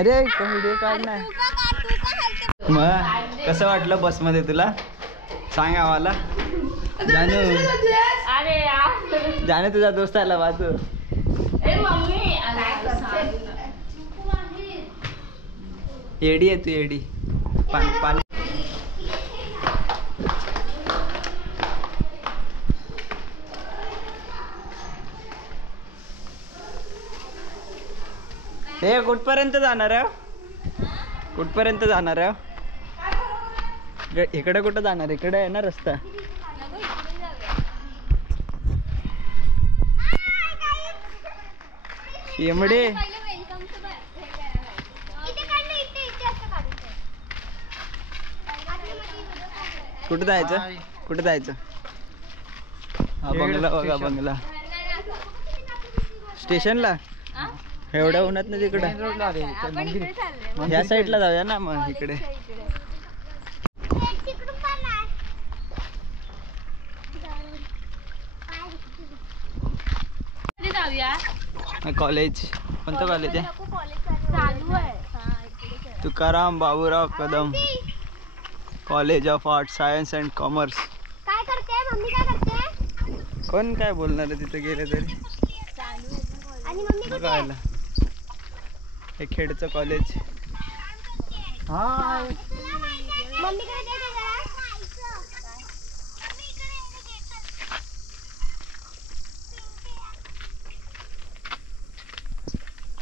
अरे व्हिडिओ काढ ना. मग कसं वाटलं बस मध्ये तुला सांग आम्हाला. जाणू तुझा दोस्त आला बाजू. एडी आहे तू एडी. पाणी हे कुठपर्यंत जाणार आहे? कुठपर्यंत जाणार आहे? इकडे कुठं जाणार? इकडे आहे ना रस्ता. शेमडे कुठं जायचं? कुठं जायचं? हा बंगला बघा बंगला. स्टेशनला एवढ्या उन्हात ना तिकडे ह्या साईडला जाऊया ना मग. इकडे कॉलेज कोणतं कॉलेज आहे? Tukaram Baburao Kadam college of art science and commerce. काय करते मम्मी? काय करते? कोण काय बोलणार आहे तिथे गेले तरी. आणि मम्मी कुठे आहे? हे खेडचं कॉलेज. हाय मम्मी कडे दे जरा.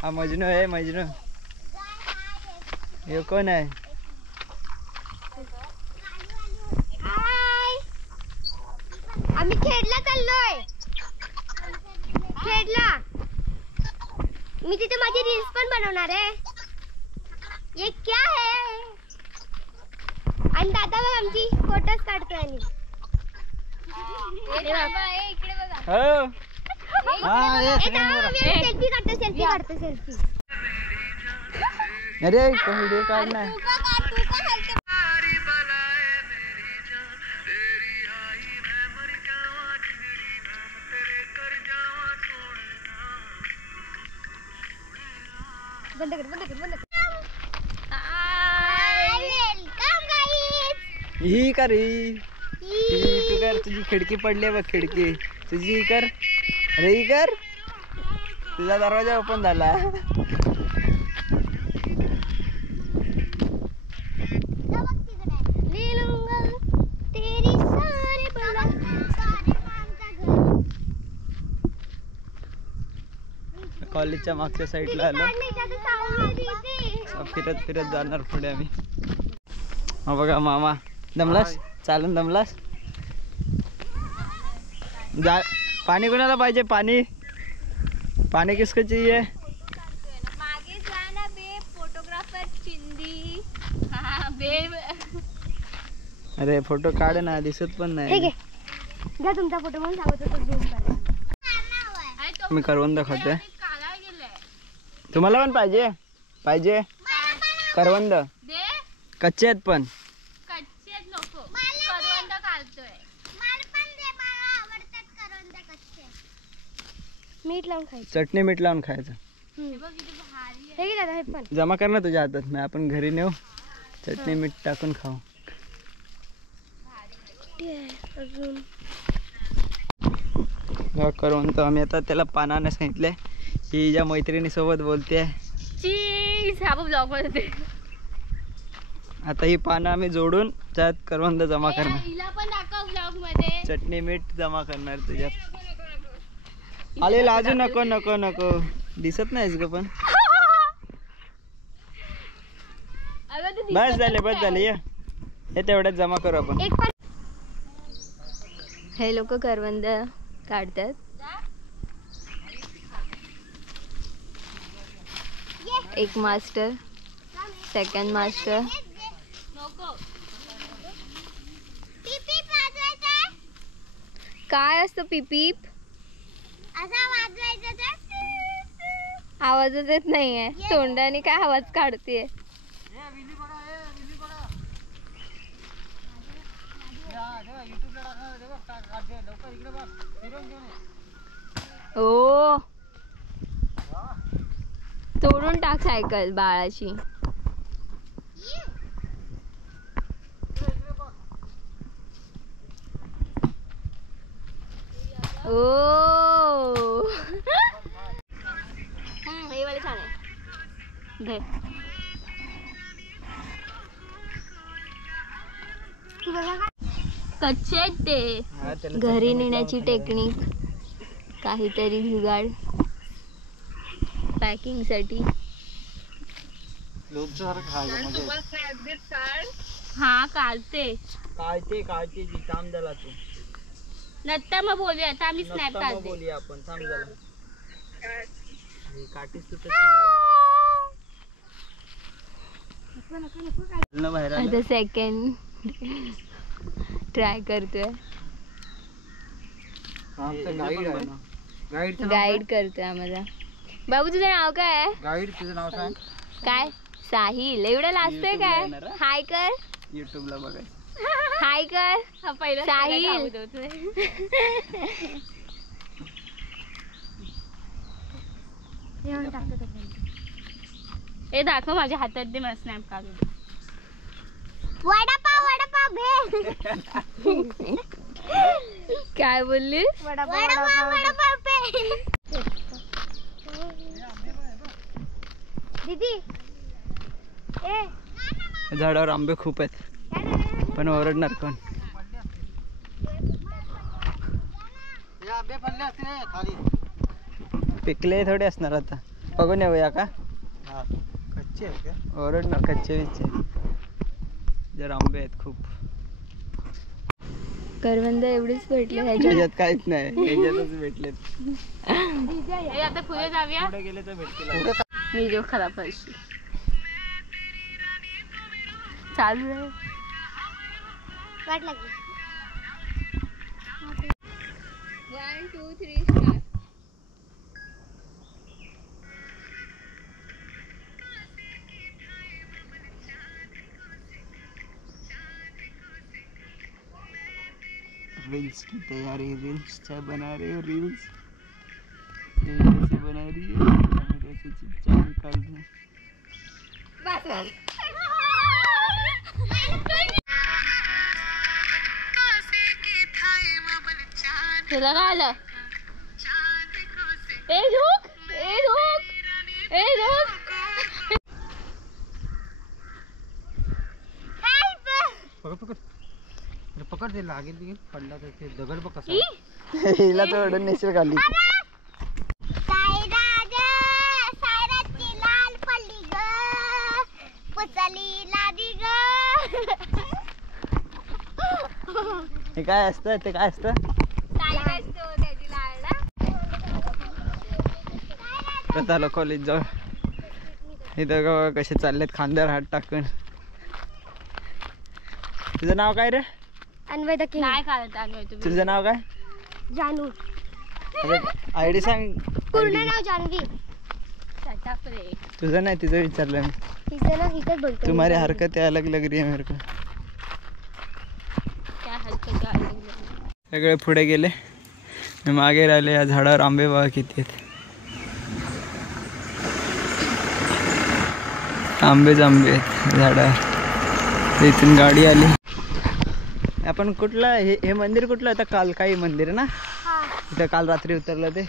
हा मजनू आहे. मजनू हे कोण आहे? हाय आम्ही खेडला चाललोय. खेडला मी तिथे माझी रील्स पण बनवणार आहे. ये क्या है? आणि दादा बघ आमची फोटोज काढतोय. आणि इकडे बघा. हो सेल्फी काढतो. सेल्फी. अरे व्हिडिओ काढ ना. बंद कर. Welcome guys. ही कर तू कर. तुझी खिडकी पडली बघ. खिडकी तुझी कर. अरे ही कर. तुझा दरवाजा ओपन झाला. कॉलेजच्या मागच्या साईडला आलो. फिरत फिरत जाणार पुढे आम्ही. हा बघा मामा. दमलास? चालून दमलास? जा. पाणी कोणाला पाहिजे? पाणी किसको चाहिए? मागे जा ना बे. फोटोग्राफर चिंदी. बे. अरे फोटो काढ ना. दिसत पण नाही. घ्या तुमचा फोटो म्हणून सांगत होतो झूम करा. मी करवंद खाते. तुम्हाला पण पाहिजे? करवंद कच्चे आहेत पण. मीठ लावून खायचं. चटणी मीठ लावून खायचं. हे पण जमा कर ना तुझ्या हातात. मी आपण घरी नेऊ. चटणी मीठ टाकून खाऊ. करवंद आम्ही आता त्याला पानाने सांगितले. ही ज्या मैत्रिणी सोबत बोलते. आता ही पानं आम्ही जोडून त्यात करवंद जमा करणार. चटणी मीठ जमा करणार तुझ्यात. आले लाजू नको. दिसत नाहीस ग पण. बस झाले ये. हे तेवढ्यात जमा करू आपण. हे लोक करवंद काढतात. एक मास्टर, सेकंड मास्टर. काय असतं पिपीप? आवाजच येत नाहीये. तोंडाने काय आवाज काढतेय? ओ तोडून टाक सायकल बाळाची. ओ हे वाले छान आहे. घे. कच्चे आहेत ते. घरी नेण्याची टेक्निक, काहीतरी जुगाड पॅकिंग साठी. हा काढते काढते जी थांब झाला तू. नंतर मग बोलूया. आता आम्ही स्नॅप नंतर मग काढते. बोलूया आपण. थांब झाला काटीस तू बाहेर आलं. आता सेकंड ट्राय करतोय. गाईड करतोय आम्हाला. बाबू तुझं नाव काय आहे? गाईड तुझं नाव सांग. काय? साहिल. एवढं लाजतोय काय? हाय कर. YouTube ला बघायचं. हाय कर. साहिल. हे दाखव माझ्या हातात दे. मला स्नॅप काढू दे. वडापाव भे. काय बोलली? वडापाव पे. दीदी झाडावर आंबे खूप आहेत, पण ओरडणार कोण? पिकले थोडे असणार. आता बघून येऊया का? कच्चे आहेत का? ओरडणार. कच्चे विच्चे जर आंबे आहेत खूप. करवंद एवढीच भेटले ह्याच्यात काहीच नाही. ह्याच्यातच भेटलेत. आता पुढे जाऊया. पुढे गेले तर भेटतील. व्हिडिओ खराब व्हायची चालू आहे. वाट लागली. 1 2 3 स्टार्ट. रील्स की तैयारी. रील्स क्या बना रहे हो? रील्स कैसे बना रही है? कैमरे से चुपचाप निकाल दो. तुला काय आलं? ए झोक. ए झोक. ए झोक. पकड पकड. अरे पकड. ते लागेल की पडला तर ते दगड बघ कसा. हिला तर ओढून नेशील खाली. हे काय असतं? ते काय असतं? आलो कॉलेज जवळ. इथं बघा कसे चाललेत खांद्यावर हात टाकून. तुझं नाव काय रे? अन्वय दके. नाही खात अन्वय. तुझं नाव काय? जानू. आयडी सांग. पूर्ण नाव जानवी. तुझं नाही, तिचं विचारलं मी. हिचं ना हिचंच बोलतो. तुम्हारी हरकतें अलग लग रही है मेरे को. सगळे पुढे गेले, मी मागे राहिले. या झाडावर आंबे बघा किती आहेत. आंबेच आंबे आहेत झाडावर. इथून गाडी आली. आपण कुठला हे मंदिर कुठलं होतं? कालकाई मंदिर ना. तिथं काल रात्री उतरलं ते.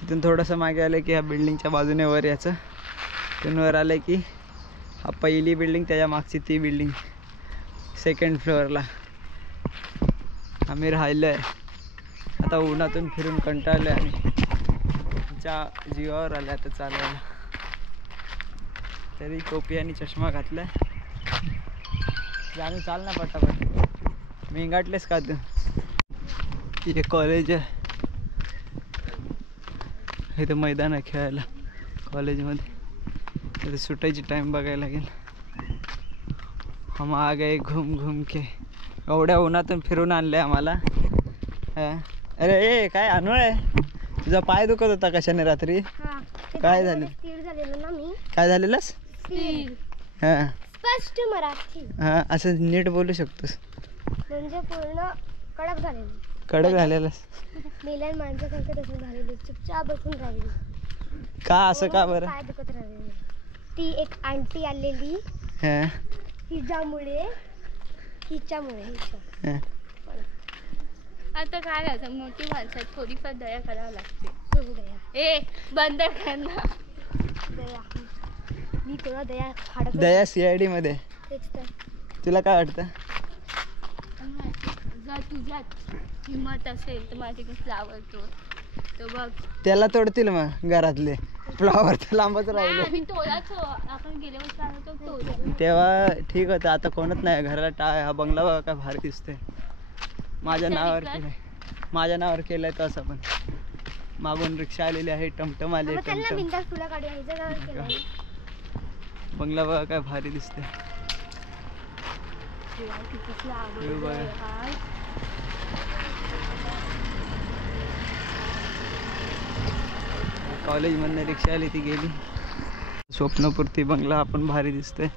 तिथून थोडंसं मागे आलं की ह्या बिल्डिंगच्या बाजूने वर याचं. तिथून वर आलं की हा पहिली बिल्डिंग, त्याच्या मागची ती बिल्डिंग. सेकंड फ्लोअरला आम्ही राहिलो आहे. आता उन्हातून फिरून कंटाळलो आहे आम्ही. जीवावर आले आता चालायला. तरी टोपी आणि चष्मा घातला. आम्ही चाल ना पटापट. मी गाठलेस का तू? हे कॉलेज आहे. इथं मैदान आहे खेळायला कॉलेजमध्ये. इथे सुटायची टाईम बघायला लागेल. हम आ गए घूम घूम के. एवढ्या उन्हातून फिरून आणले आम्हाला. अरे ए काय अनु आहे? तुझा पाय दुखत होता कशाने रात्री? काय झालं? काय झालेलंस? हां स्पष्ट मराठी. हां असं नीट बोलू शकतोस म्हणजे पूर्ण कडक झालेलं. कडक झालेलंस. मेल्यान माणसासारखं तसं झालेलं. चुपचाप बसून राहिली. का असं का बरं? पाय दुखत राहिलेले. ती एक आंटी आलेली हा, हिच्यामुळे हा. आता काय राहतं, मोठी माणसं आहेत, थोडीफार दया करावं लागते. दया ए बंद कर ना. दया मी कोणा दया फाडत दया CID मध्ये. तेच तर. तुला काय वाटतं? जर तुझ्यात हिंमत असेल तर माझी फ्लावर तोड. तर बघ त्याला तोडतील मग घरातले. फ्लॉवर तर लांबच राहिले. आम्ही तोडाच, आपण गेल्या वर्षी आलो तो तोडला. तेव्हा ठीक होतं, आता कोणच नाही घराला. हा बंगला बघा काय भारी दिसतोय. माझ्या नावावर केलंय, माझ्या नावावर केलंय तसं. पण मागून रिक्षा आलेली आहे, टमटम आले. चल ना बिंदास तुला काढूया. हिचं नाव केलं. बंगला बघा काय भारी दिसतोय. किती फ्लावर हे बघा. यार. कॉलेजमधनं रिक्षा आली, ती गेली. स्वप्नपूर्ती बंगला आपण भारी दिसतोय.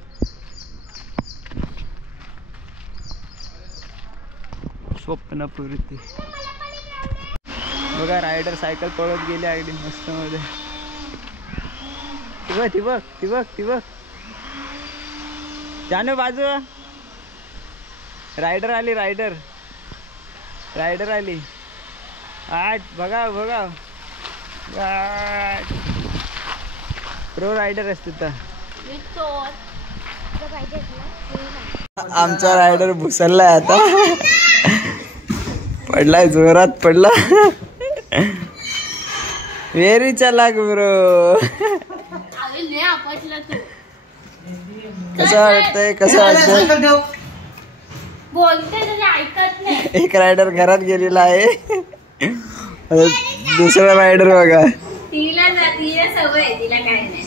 स्वप्नपूर्ती बघा. रायडर सायकल पळत गेली अगदी मस्त मध्ये. ती बघ जानू बाजू. रायडर आली, रायडर आली. आठ बघा प्रो रायडर असते तर. मी तोड. तुला पाहिजे ना? आमचा रायडर भुसरलाय आता. पडलाय, जोरात पडला. व्हेरी चलाक ब्रो. अरे नाही आपसला तू. कसं वाटतंय? बोलते तरी ऐकत नाही. एक रायडर घरात गेलेला आहे. दुसरा रायडर बघा. तिला सवय, तिला काय नाही.